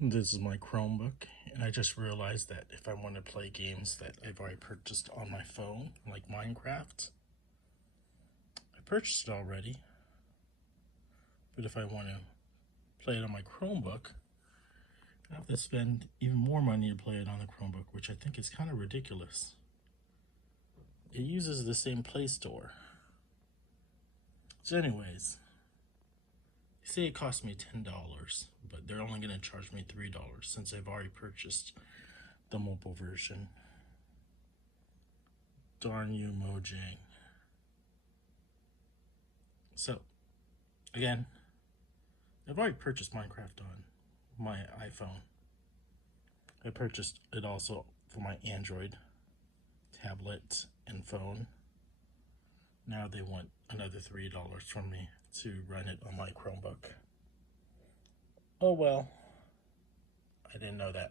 This is my Chromebook, and I just realized that if I want to play games that I've already purchased on my phone, like Minecraft, I purchased it already. But if I want to play it on my Chromebook, I have to spend even more money to play it on the Chromebook, which I think is kind of ridiculous. It uses the same playstore. So anyways, they say it cost me $10, but they're only going to charge me $3 since I've already purchased the mobile version. Darn you, Mojang. So, again, I've already purchased Minecraft on my iPhone. I purchased it also for my Android tablet and phone. Now they want another $3 from me to run it on my Chromebook. Oh well, I didn't know that.